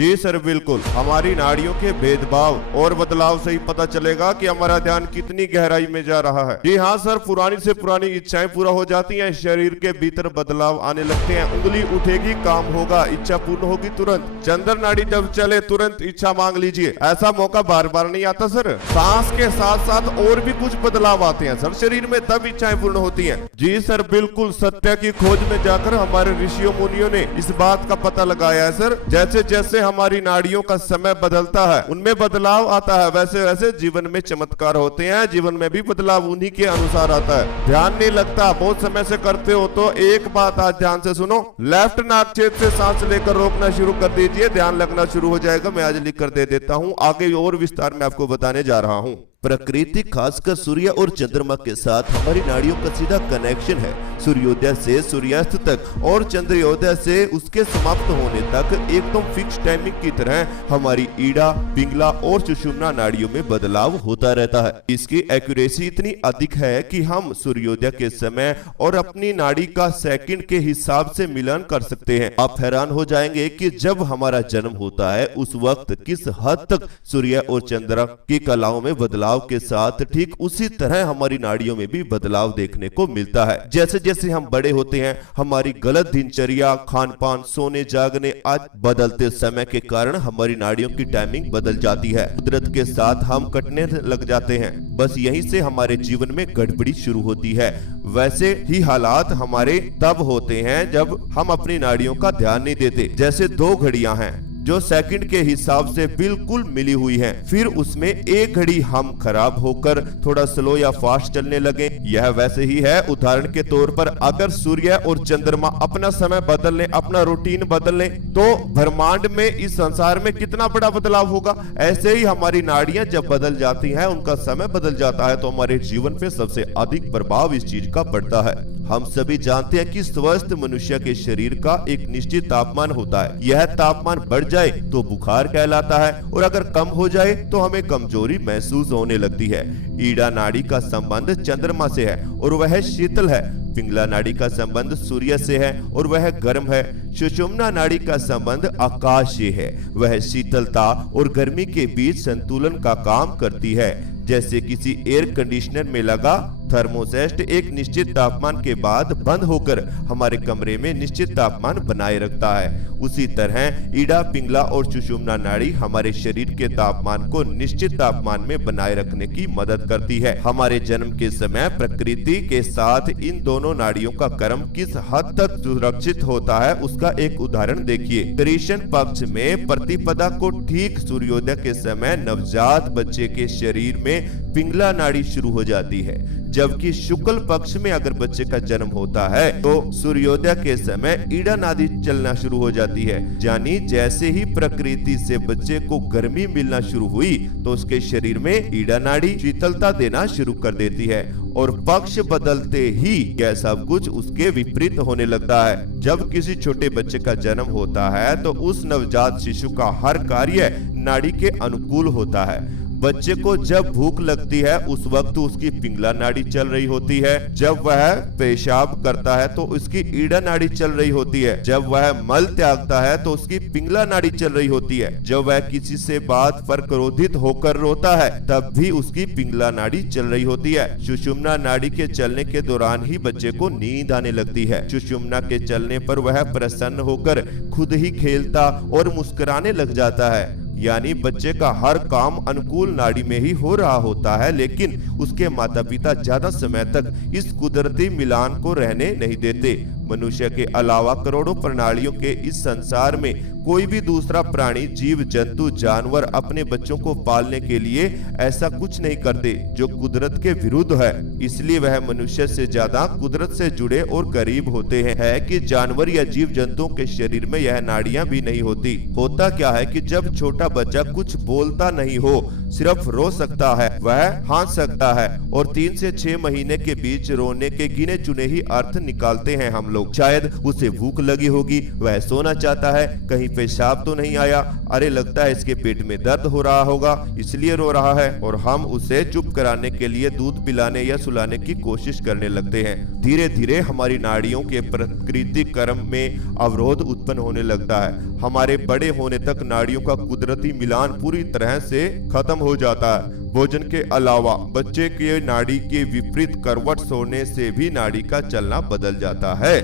जी sir बिल्कुल, हमारी नाड़ियों के भेदभाव और बदलाव से ही पता चलेगा कि हमारा ध्यान कितनी गहराई में जा रहा है। जी हाँ सर, पुरानी से पुरानी इच्छाएं पूरा हो जाती हैं, शरीर के भीतर बदलाव आने लगते हैं। उंगली उठेगी काम होगा, इच्छा पूर्ण होगी तुरंत। चंद्र नाड़ी जब चले तुरंत इच्छा मांग लीजिए। ऐसा मौका बार बार नहीं आता सर। सांस के साथ साथ और भी कुछ बदलाव आते हैं सर शरीर में, तब इच्छाएं पूर्ण होती हैं। जी सर बिल्कुल, सत्य की खोज में जाकर हमारे ऋषियों मुनियों ने इस बात का पता लगाया है सर। जैसे जैसे हमारी नाड़ियों का समय बदलता है, उनमें बदलाव आता है, वैसे वैसे जीवन में चमत्कार होते हैं। जीवन में भी बदलाव उन्हीं के अनुसार आता है। ध्यान नहीं लगता, बहुत समय से करते हो तो एक बात आज ध्यान से सुनो। लेफ्ट नाक छेद से सांस लेकर रोकना शुरू कर दीजिए, ध्यान लगना शुरू हो जाएगा। मैं आज लिख कर दे देता हूँ, आगे और विस्तार में आपको बताने जा रहा हूँ। प्रकृति खासकर सूर्य और चंद्रमा के साथ हमारी नाड़ियों का सीधा कनेक्शन है। सूर्योदय से सूर्यास्त तक और चंद्रोदय से उसके समाप्त होने तक एकदम फिक्स टाइमिंग की तरह हमारी ईड़ा, पिंगला और सुषुम्ना नाड़ियों में बदलाव होता रहता है। इसकी एक्यूरेसी इतनी अधिक है कि हम सूर्योदय के समय और अपनी नाड़ी का सेकंड के हिसाब से मिलान कर सकते हैं। आप हैरान हो जाएंगे कि जब हमारा जन्म होता है उस वक्त किस हद तक सूर्य और चंद्र की कलाओं में बदलाव के साथ ठीक उसी तरह हमारी नाड़ियों में भी बदलाव देखने को मिलता है। जैसे जैसे हम बड़े होते हैं हमारी गलत दिनचर्या, खान पान, सोने जागने आज बदलते समय के कारण हमारी नाड़ियों की टाइमिंग बदल जाती है। कुदरत के साथ हम कटने लग जाते हैं। बस यहीं से हमारे जीवन में गड़बड़ी शुरू होती है। वैसे ही हालात हमारे तब होते हैं जब हम अपनी नाड़ियों का ध्यान नहीं देते। जैसे दो घड़ियां हैं जो सेकंड के हिसाब से बिल्कुल मिली हुई हैं, फिर उसमें एक घड़ी हम खराब होकर थोड़ा स्लो या फास्ट चलने लगे। यह वैसे ही है। उदाहरण के तौर पर अगर सूर्य और चंद्रमा अपना समय बदल लें, अपना रूटीन बदल लें, तो ब्रह्मांड में, इस संसार में कितना बड़ा बदलाव होगा। ऐसे ही हमारी नाड़ियां जब बदल जाती हैं, उनका समय बदल जाता है, तो हमारे जीवन पे सबसे अधिक प्रभाव इस चीज का पड़ता है। हम सभी जानते हैं कि स्वस्थ मनुष्य के शरीर का एक निश्चित तापमान होता है। यह तापमान बढ़ जाए तो बुखार कहलाता है और अगर कम हो जाए तो हमें कमजोरी महसूस होने लगती है। ईड़ा नाड़ी का संबंध चंद्रमा से है और वह शीतल है। पिंगला नाड़ी का संबंध सूर्य से है और वह गर्म है। सुषुम्ना नाड़ी का संबंध आकाश से है, वह शीतलता और गर्मी के बीच संतुलन का काम करती है। जैसे किसी एयर कंडीशनर में लगा थर्मोसेट एक निश्चित तापमान के बाद बंद होकर हमारे कमरे में निश्चित तापमान बनाए रखता है, उसी तरह ईड़ा, पिंगला और सुषुम्ना नाड़ी हमारे शरीर के तापमान को निश्चित तापमान में बनाए रखने की मदद करती है। हमारे जन्म के समय प्रकृति के साथ इन दोनों नाड़ियों का क्रम किस हद तक सुरक्षित होता है उसका एक उदाहरण देखिए। कृष्ण पक्ष में प्रतिपदा को ठीक सूर्योदय के समय नवजात बच्चे के शरीर में पिंगला नाड़ी शुरू हो जाती है, जबकि शुक्ल पक्ष में अगर बच्चे का जन्म होता है तो सूर्योदय के समय ईड़ा नाड़ी चलना शुरू हो जाती है। यानी जैसे ही प्रकृति से बच्चे को गर्मी मिलना शुरू हुई तो उसके शरीर में ईड़ा नाड़ी शीतलता देना शुरू कर देती है और पक्ष बदलते ही यह सब कुछ उसके विपरीत होने लगता है। जब किसी छोटे बच्चे का जन्म होता है तो उस नवजात शिशु का हर कार्य नाड़ी के अनुकूल होता है। बच्चे को जब भूख लगती है उस वक्त उसकी पिंगला नाड़ी चल रही होती है। जब वह पेशाब करता है तो उसकी ईड़ा नाड़ी चल रही होती है। जब वह मल त्यागता है तो उसकी पिंगला नाड़ी चल रही होती है। जब वह किसी से बात पर क्रोधित होकर रोता है तब भी उसकी पिंगला नाड़ी चल रही होती है। सुषुम्ना नाड़ी के चलने के दौरान ही बच्चे को नींद आने लगती है। सुषुम्ना के चलने पर वह प्रसन्न होकर खुद ही खेलता और मुस्कुराने लग जाता है। यानी बच्चे का हर काम अनुकूल नाड़ी में ही हो रहा होता है, लेकिन उसके माता पिता ज्यादा समय तक इस कुदरती मिलान को रहने नहीं देते। मनुष्य के अलावा करोड़ों प्रणालियों के इस संसार में कोई भी दूसरा प्राणी, जीव जंतु, जानवर अपने बच्चों को पालने के लिए ऐसा कुछ नहीं करते जो कुदरत के विरुद्ध है। इसलिए वह मनुष्य से ज्यादा कुदरत से जुड़े और करीब होते हैं। है कि जानवर या जीव जंतुओं के शरीर में यह नाड़ियां भी नहीं होती। होता क्या है कि जब छोटा बच्चा कुछ बोलता नहीं हो, सिर्फ रो सकता है, वह हंस सकता है और 3 से 6 महीने के बीच रोने के गिने चुने ही अर्थ निकालते हैं हम लोग। लोग। शायद उसे भूख लगी होगी, वह सोना चाहता है, कहीं पेशाब तो नहीं आया, अरे लगता है इसके पेट में दर्द हो रहा होगा इसलिए रो रहा है, और हम उसे चुप कराने के लिए दूध पिलाने या सुलाने की कोशिश करने लगते हैं। धीरे धीरे हमारी नाड़ियों के प्राकृतिक क्रम में अवरोध उत्पन्न होने लगता है। हमारे बड़े होने तक नाड़ियों का कुदरती मिलान पूरी तरह से खत्म हो जाता है। भोजन के अलावा बच्चे के नाड़ी के विपरीत करवट सोने से भी नाड़ी का चलना बदल जाता है।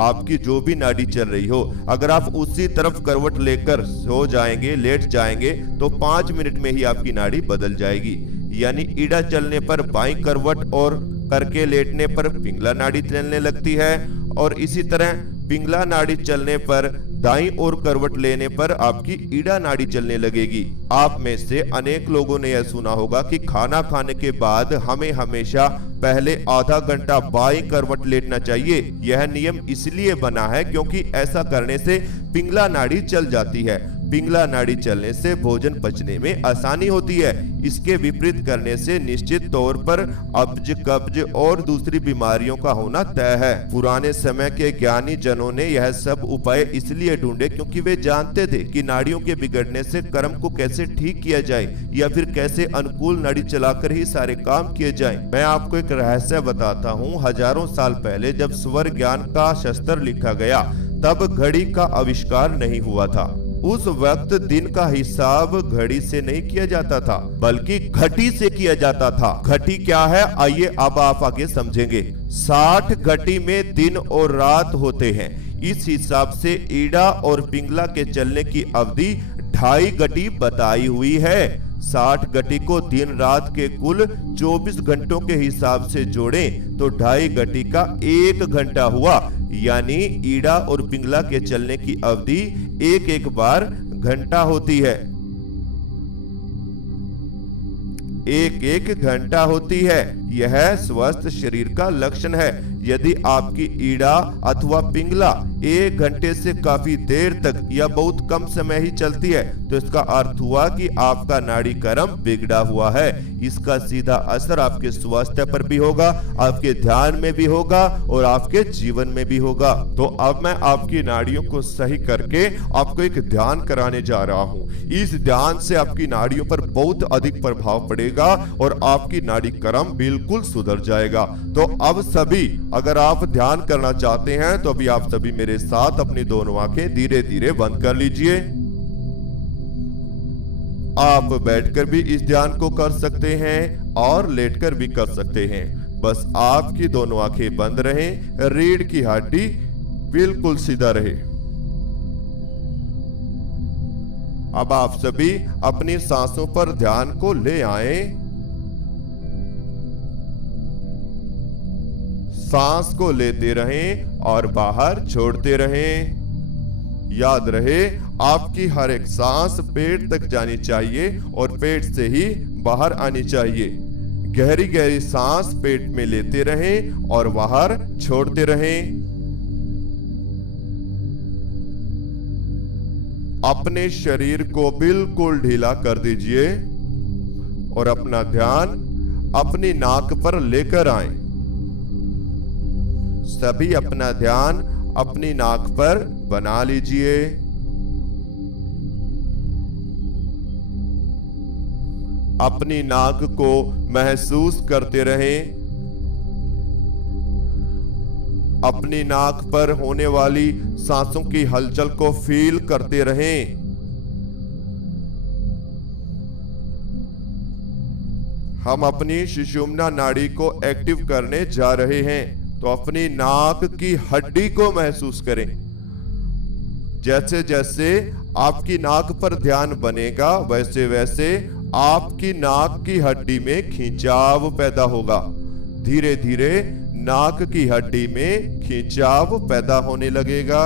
आपकी जो भी नाड़ी चल रही हो, अगर आप उसी तरफ करवट लेकर सो जाएंगे, लेट जाएंगे, तो 5 मिनट में ही आपकी नाड़ी बदल जाएगी। यानी ईड़ा चलने पर बाईं करवट और करके लेटने पर पिंगला नाड़ी चलने लगती है, और इसी तरह पिंगला नाड़ी चलने पर दाईं ओर करवट लेने पर आपकी ईड़ा नाड़ी चलने लगेगी। आप में से अनेक लोगों ने यह सुना होगा कि खाना खाने के बाद हमें हमेशा पहले आधा घंटा बाईं करवट लेटना चाहिए। यह नियम इसलिए बना है क्योंकि ऐसा करने से पिंगला नाड़ी चल जाती है। पिंगला नाड़ी चलने से भोजन पचने में आसानी होती है। इसके विपरीत करने से निश्चित तौर पर अब्ज, कब्ज और दूसरी बीमारियों का होना तय है। पुराने समय के ज्ञानी जनों ने यह सब उपाय इसलिए ढूंढे क्योंकि वे जानते थे कि नाड़ियों के बिगड़ने से कर्म को कैसे ठीक किया जाए, या फिर कैसे अनुकूल नाड़ी चलाकर ही सारे काम किए जाएं। मैं आपको एक रहस्य बताता हूँ। हजारों साल पहले जब स्वर ज्ञान का शस्त्र लिखा गया, तब घड़ी का आविष्कार नहीं हुआ था। उस वक्त दिन का हिसाब घड़ी से नहीं किया जाता था, बल्कि घटी से किया जाता था। घटी क्या है, आइए अब आप आगे समझेंगे। 60 घटी में दिन और रात होते हैं। इस हिसाब से ईड़ा और पिंगला के चलने की अवधि 2.5 घटी बताई हुई है। 60 घटी को दिन रात के कुल 24 घंटों के हिसाब से जोड़ें तो 2.5 घटी का 1 घंटा हुआ। यानी ईड़ा और पिंगला के चलने की अवधि एक बार घंटा होती है, एक घंटा होती है। यह स्वस्थ शरीर का लक्षण है। यदि आपकी ईड़ा अथवा पिंगला 1 घंटे से काफी देर तक या बहुत कम समय ही चलती है, तो इसका अर्थ हुआ कि आपका नाड़ी क्रम बिगड़ा हुआ है। इसका सीधा असर आपके स्वास्थ्य पर भी होगा, आपके ध्यान में भी होगा और आपके जीवन में भी होगा। तो अब मैं आपकी नाड़ियों को सही करके आपको एक ध्यान कराने जा रहा हूँ। इस ध्यान से आपकी नाड़ियों पर बहुत अधिक प्रभाव पड़ेगा और आपकी नाड़ी क्रम बिल्कुल सुधर जाएगा। तो अब सभी, अगर आप ध्यान करना चाहते हैं तो अभी आप सभी मेरे साथ अपनी दोनों आंखें धीरे धीरे बंद कर लीजिए। आप बैठकर भी इस ध्यान को कर सकते हैं और लेटकर भी कर सकते हैं। बस आपकी दोनों आंखें बंद रहें, रीढ़ की हड्डी बिल्कुल सीधा रहे। अब आप सभी अपनी सांसों पर ध्यान को ले आएं। सांस को लेते रहें और बाहर छोड़ते रहें। याद रहे, आपकी हर एक सांस पेट तक जानी चाहिए और पेट से ही बाहर आनी चाहिए। गहरी गहरी सांस पेट में लेते रहें और बाहर छोड़ते रहें। अपने शरीर को बिल्कुल ढीला कर दीजिए और अपना ध्यान अपनी नाक पर लेकर आएं। सभी अपना ध्यान अपनी नाक पर बना लीजिए। अपनी नाक को महसूस करते रहें। अपनी नाक पर होने वाली सांसों की हलचल को फील करते रहें। हम अपनी सुषुम्ना नाड़ी को एक्टिव करने जा रहे हैं, तो अपनी नाक की हड्डी को महसूस करें। जैसे जैसे आपकी नाक पर ध्यान बनेगा, वैसे वैसे आपकी नाक की हड्डी में खिंचाव पैदा होगा। धीरे धीरे नाक की हड्डी में खिंचाव पैदा होने लगेगा।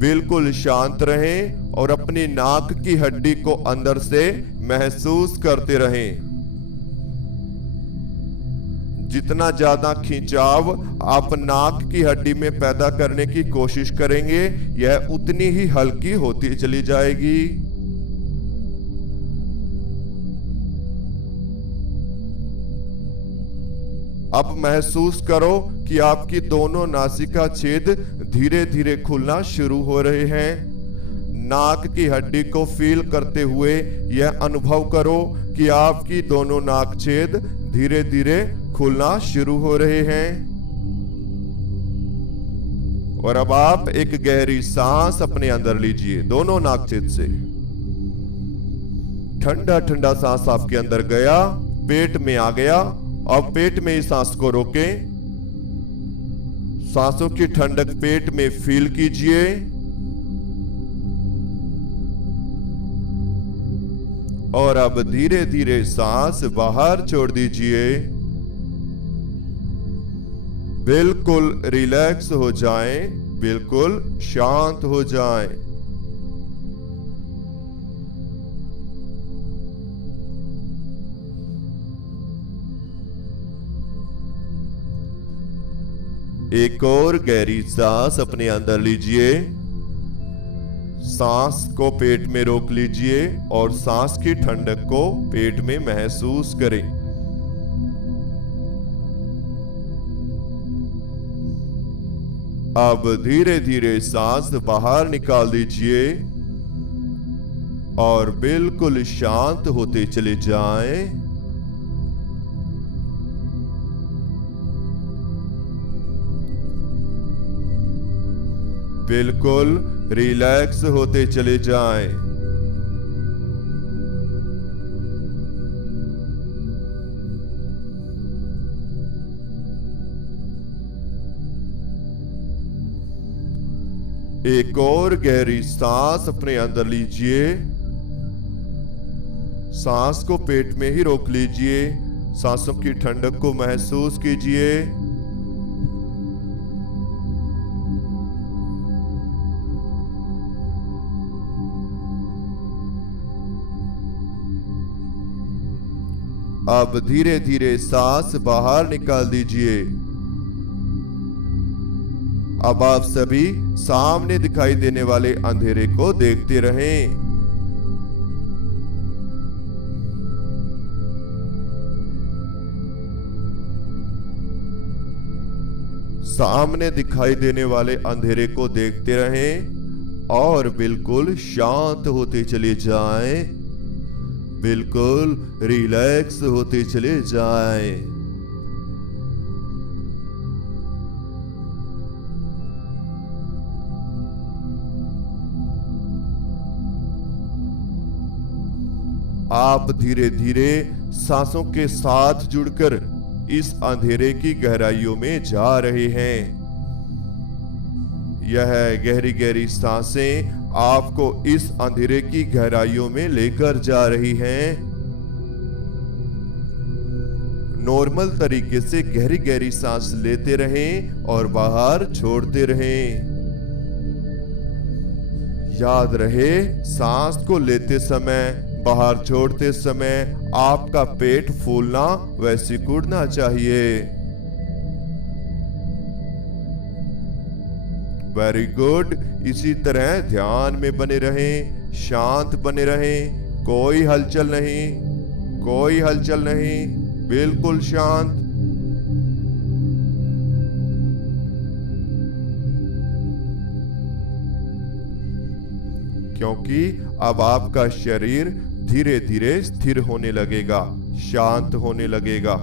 बिल्कुल शांत रहें और अपनी नाक की हड्डी को अंदर से महसूस करते रहें। जितना ज्यादा खिंचाव आप नाक की हड्डी में पैदा करने की कोशिश करेंगे, यह उतनी ही हल्की होती चली जाएगी। अब महसूस करो कि आपकी दोनों नासिका छेद धीरे धीरे खुलना शुरू हो रहे हैं। नाक की हड्डी को फील करते हुए यह अनुभव करो कि आपकी दोनों नाक छेद धीरे धीरे खुलना शुरू हो रहे हैं। और अब आप एक गहरी सांस अपने अंदर लीजिए दोनों नाक छेद से। ठंडा ठंडा सांस आपके अंदर गया, पेट में आ गया। अब पेट में इस सांस को रोकें। सांसों की ठंडक पेट में फील कीजिए। और अब धीरे धीरे सांस बाहर छोड़ दीजिए। बिल्कुल रिलैक्स हो जाएं, बिल्कुल शांत हो जाएं। एक और गहरी सांस अपने अंदर लीजिए। सांस को पेट में रोक लीजिए और सांस की ठंडक को पेट में महसूस करें। अब धीरे धीरे सांस बाहर निकाल दीजिए और बिल्कुल शांत होते चले जाएं। बिल्कुल रिलैक्स होते चले जाएं। एक और गहरी सांस अपने अंदर लीजिए। सांस को पेट में ही रोक लीजिए। सांसों की ठंडक को महसूस कीजिए। अब धीरे धीरे सांस बाहर निकाल दीजिए। अब आप सभी सामने दिखाई देने वाले अंधेरे को देखते रहें। सामने दिखाई देने वाले अंधेरे को देखते रहें और बिल्कुल शांत होते चले जाएं। बिल्कुल रिलैक्स होते चले जाएं। आप धीरे धीरे सांसों के साथ जुड़कर इस अंधेरे की गहराइयों में जा रहे हैं। यह गहरी गहरी सांसें आपको इस अंधेरे की गहराइयों में लेकर जा रही हैं। नॉर्मल तरीके से गहरी गहरी सांस लेते रहें और बाहर छोड़ते रहें। याद रहे, सांस को लेते समय, बाहर छोड़ते समय आपका पेट फूलना व सिकुड़ना चाहिए। Very good. इसी तरह ध्यान में बने रहें, शांत बने रहें। कोई हलचल नहीं, कोई हलचल नहीं, बिल्कुल शांत। क्योंकि अब आपका शरीर धीरे धीरे स्थिर होने लगेगा, शांत होने लगेगा।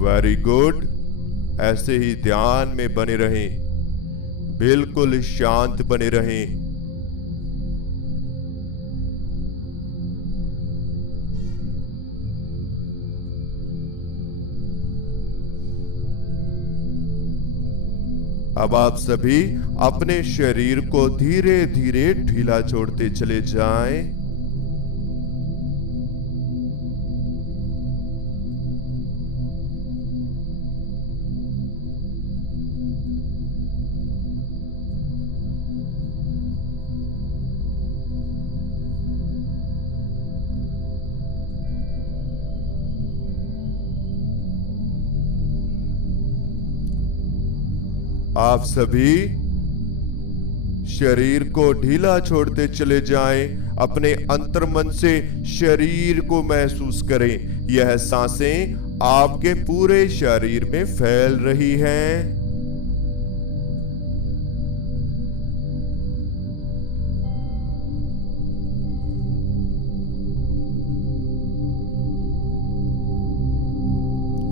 Very good. ऐसे ही ध्यान में बने रहें, बिल्कुल शांत बने रहें। अब आप सभी अपने शरीर को धीरे धीरे ढीला छोड़ते चले जाएं। आप सभी शरीर को ढीला छोड़ते चले जाएं, अपने अंतर्मन से शरीर को महसूस करें। यह सांसें आपके पूरे शरीर में फैल रही हैं।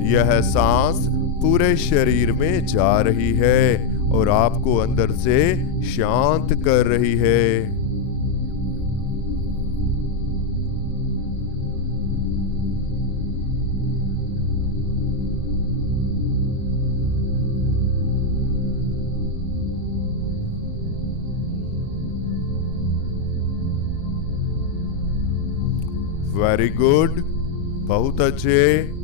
यह सांस पूरे शरीर में जा रही है और आपको अंदर से शांत कर रही है। वेरी गुड, बहुत अच्छे।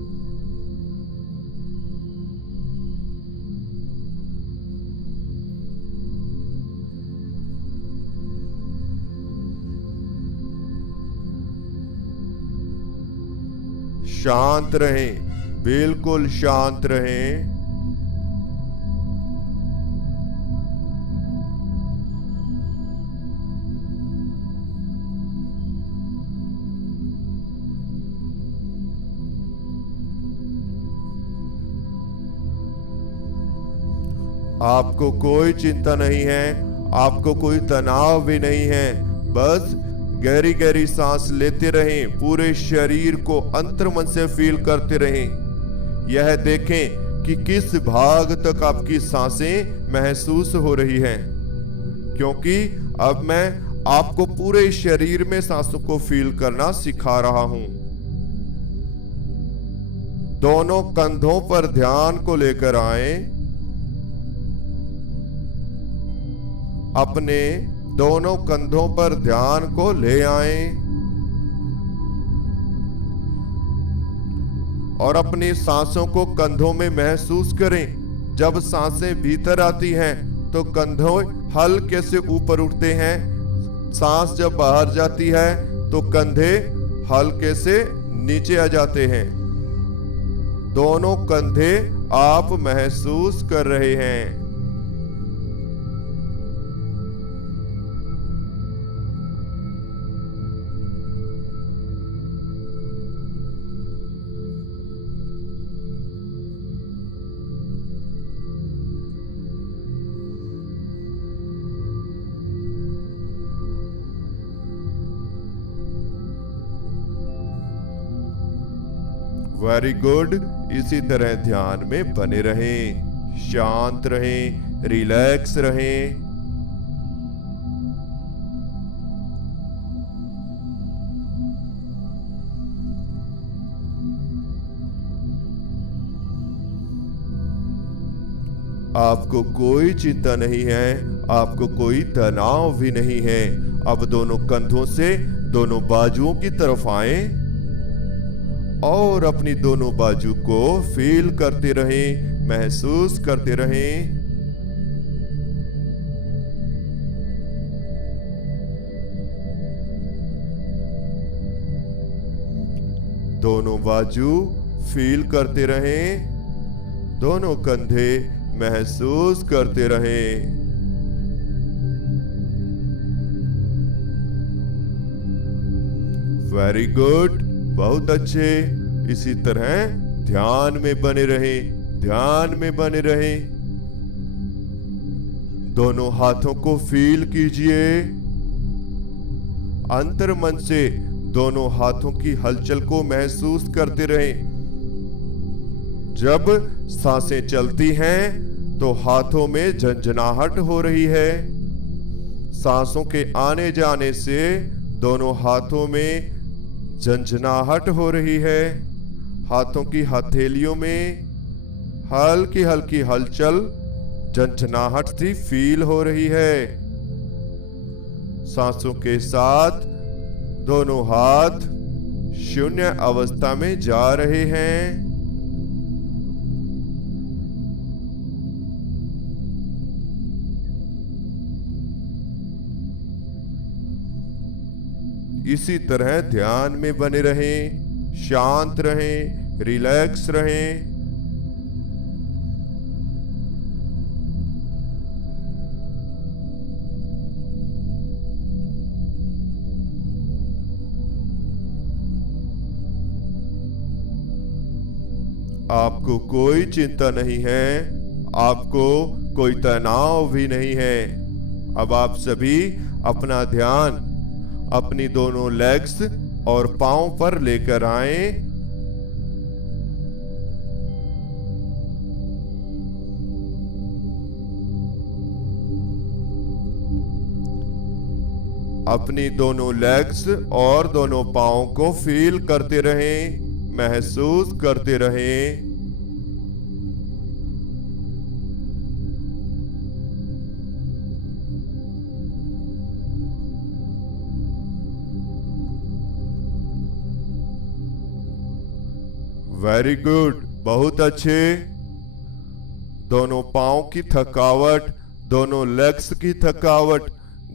शांत रहें, बिल्कुल शांत रहें। आपको कोई चिंता नहीं है, आपको कोई तनाव भी नहीं है। बस गहरी गहरी सांस लेते रहें, पूरे शरीर को अंतर्मन से फील करते रहें। यह देखें कि किस भाग तक आपकी सांसें महसूस हो रही हैं, क्योंकि अब मैं आपको पूरे शरीर में सांसों को फील करना सिखा रहा हूं। दोनों कंधों पर ध्यान को लेकर आए। अपने दोनों कंधों पर ध्यान को ले आएं और अपनी सांसों को कंधों में महसूस करें। जब सांसें भीतर आती हैं तो कंधों हल्के से ऊपर उठते हैं। सांस जब बाहर जाती है तो कंधे हल्के से नीचे आ जाते हैं। दोनों कंधे आप महसूस कर रहे हैं। वेरी गुड, इसी तरह ध्यान में बने रहें, शांत रहें, रिलैक्स रहें। आपको कोई चिंता नहीं है, आपको कोई तनाव भी नहीं है। अब दोनों कंधों से दोनों बाजुओं की तरफ आएं और अपनी दोनों बाजू को फील करते रहें, महसूस करते रहें। दोनों बाजू फील करते रहें, दोनों कंधे महसूस करते रहें। वेरी गुड, बहुत अच्छे। इसी तरह ध्यान में बने रहें, ध्यान में बने रहें। दोनों हाथों को फील कीजिए। अंतर्मन से दोनों हाथों की हलचल को महसूस करते रहें। जब सांसें चलती हैं तो हाथों में झंझनाहट हो रही है। सांसों के आने जाने से दोनों हाथों में झंझनाहट हो रही है। हाथों की हथेलियों में हल्की हल्की हलचल, झंझनाहट सी फील हो रही है। सांसों के साथ दोनों हाथ शून्य अवस्था में जा रहे हैं। इसी तरह ध्यान में बने रहें, शांत रहें, रिलैक्स रहें। आपको कोई चिंता नहीं है, आपको कोई तनाव भी नहीं है। अब आप सभी अपना ध्यान अपनी दोनों लेग्स और पांव पर लेकर आए। अपनी दोनों लेग्स और दोनों पांव को फील करते रहें, महसूस करते रहें। वेरी गुड, बहुत अच्छे। दोनों पांव की थकावट, दोनों लेग्स की थकावट,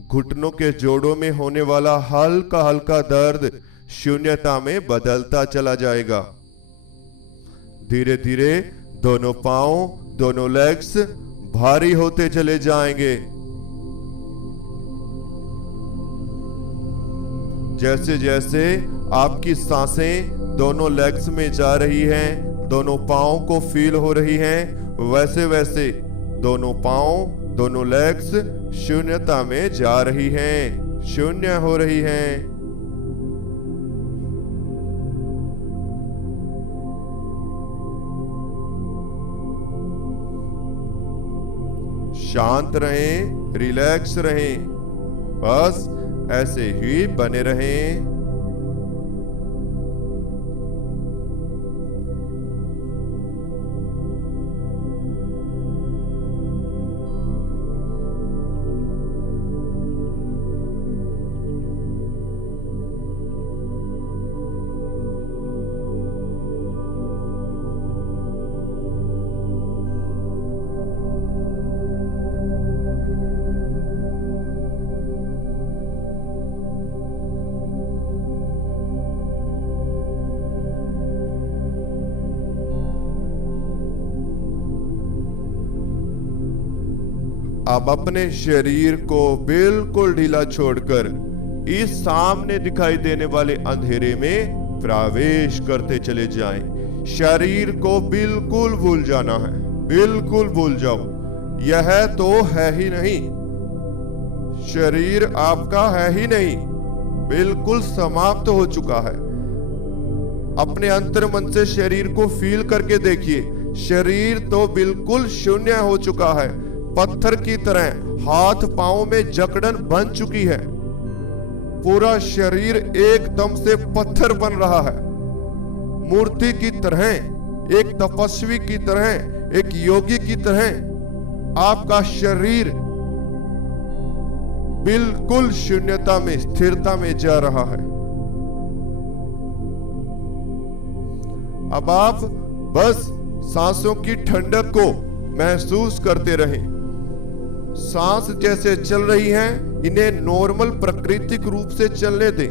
घुटनों के जोड़ों में होने वाला हल्का हल्का दर्द शून्यता में बदलता चला जाएगा। धीरे धीरे दोनों पांव, दोनों लेग्स भारी होते चले जाएंगे। जैसे जैसे आपकी सांसें दोनों लेग्स में जा रही हैं, दोनों पांव को फील हो रही हैं, वैसे वैसे दोनों पांव, दोनों लेग्स शून्यता में जा रही हैं, शून्य हो रही हैं। शांत रहें, रिलैक्स रहें, बस ऐसे ही बने रहें। अब अपने शरीर को बिल्कुल ढीला छोड़कर इस सामने दिखाई देने वाले अंधेरे में प्रवेश करते चले जाएं। शरीर को बिल्कुल भूल जाना है, बिल्कुल भूल जाओ। यह तो है ही नहीं, शरीर आपका है ही नहीं, बिल्कुल समाप्त हो चुका है। अपने अंतर मन से शरीर को फील करके देखिए, शरीर तो बिल्कुल शून्य हो चुका है। पत्थर की तरह हाथ पांव में जकड़न बन चुकी है। पूरा शरीर एकदम से पत्थर बन रहा है। मूर्ति की तरह, एक तपस्वी की तरह, एक योगी की तरह आपका शरीर बिल्कुल शून्यता में, स्थिरता में जा रहा है। अब आप बस सांसों की ठंडक को महसूस करते रहें। सांस जैसे चल रही हैं, इन्हें नॉर्मल प्राकृतिक रूप से चलने दें।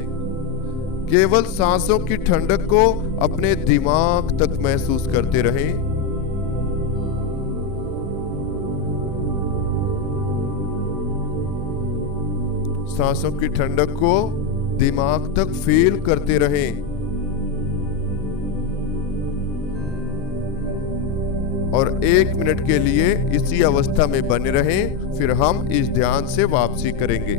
केवल सांसों की ठंडक को अपने दिमाग तक महसूस करते रहें। सांसों की ठंडक को दिमाग तक फील करते रहें। और 1 मिनट के लिए इसी अवस्था में बने रहें, फिर हम इस ध्यान से वापसी करेंगे।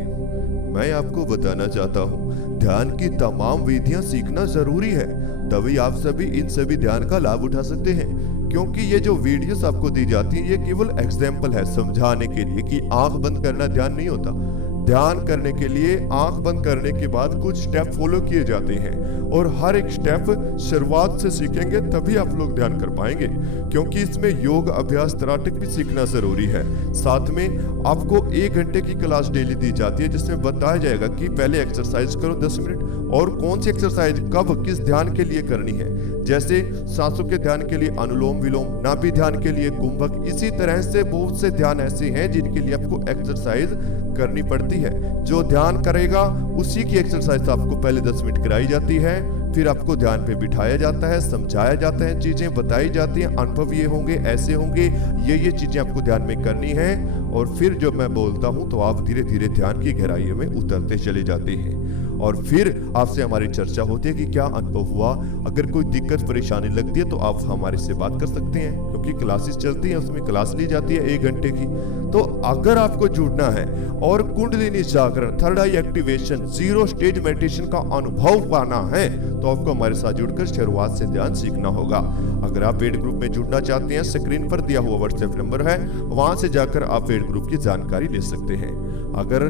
मैं आपको बताना चाहता हूँ, ध्यान की तमाम विधियां सीखना जरूरी है, तभी आप सभी इन सभी ध्यान का लाभ उठा सकते हैं। क्योंकि ये जो वीडियोस आपको दी जाती है, ये केवल एग्जाम्पल है समझाने के लिए कि आंख बंद करना ध्यान नहीं होता। ध्यान करने के लिए आंख बंद करने के बाद कुछ स्टेप फॉलो किए जाते हैं, और हर एक स्टेप शुरुआत से सीखेंगे तभी आप लोग ध्यान कर पाएंगे। क्योंकि इसमें योग अभ्यास तराटक भी सीखना जरूरी है। साथ में आपको 1 घंटे की क्लास डेली दी जाती है, जिसमें बताया जाएगा कि पहले एक्सरसाइज करो 10 मिनट, और कौन सी एक्सरसाइज कब किस ध्यान के लिए करनी है। जैसे सांसों के ध्यान के लिए अनुलोम विलोम, नाभि ध्यान के लिए कुंभक। इसी तरह से बहुत से ध्यान ऐसे हैं जिनके लिए आपको एक्सरसाइज करनी पड़ती है। जो ध्यान करेगा उसी की एक्सरसाइज आपको पहले 10 मिनट कराई जाती है, फिर आपको ध्यान पे बिठाया जाता है, समझाया जाता है, चीजें बताई जाती हैं, अनुभव ये होंगे, ऐसे होंगे, ये चीजें आपको ध्यान में करनी है। और फिर जब मैं बोलता हूं तो आप धीरे धीरे ध्यान की गहराई में उतरते चले जाते हैं। और फिर आपसे हमारी चर्चा होती है कि क्या अनुभव हुआ। अगर कोई दिक्कत परेशानी लगती है तो आप हमारे से बात कर सकते हैं, क्योंकि क्लासेस चलती हैं, उसमें क्लास ली जाती है 1 घंटे की। तो अगर आपको जुड़ना है और कुंडलिनी जागरण, थर्ड आई एक्टिवेशन, 0 स्टेज मेडिटेशन का अनुभव पाना है तो आपको हमारे साथ जुड़कर शुरुआत से ध्यान सीखना होगा। अगर आप पेड ग्रुप में जुड़ना चाहते हैं, स्क्रीन पर दिया हुआ व्हाट्सएप नंबर है, वहां से जाकर आप पेड ग्रुप की जानकारी ले सकते हैं। अगर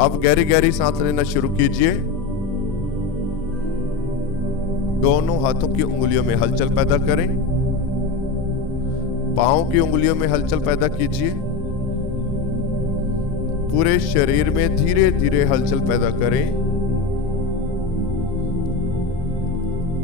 आप गहरी गहरी सांस लेना शुरू कीजिए, दोनों हाथों की उंगलियों में हलचल पैदा करें, पांव की उंगलियों में हलचल पैदा कीजिए, पूरे शरीर में धीरे धीरे हलचल पैदा करें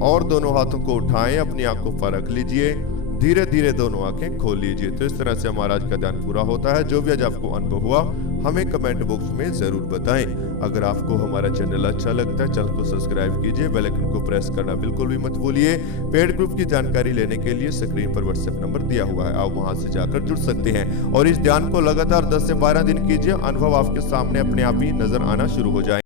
और दोनों हाथों को उठाएं, अपनी आंखों पर रख लीजिए, धीरे धीरे दोनों आंखें खोल लीजिए। तो इस तरह से हमारा आज का ध्यान पूरा होता है। जो भी आज आपको अनुभव हुआ हमें कमेंट बॉक्स में जरूर बताएं। अगर आपको हमारा चैनल अच्छा लगता है, चैनल को सब्सक्राइब कीजिए, बेल आइकन को प्रेस करना बिल्कुल भी मत भूलिए। पेड ग्रुप की जानकारी लेने के लिए स्क्रीन पर व्हाट्सएप नंबर दिया हुआ है, आप वहां से जाकर जुड़ सकते हैं। और इस ध्यान को लगातार 10 से 12 दिन कीजिए, अनुभव आपके सामने अपने आप ही नजर आना शुरू हो जाए।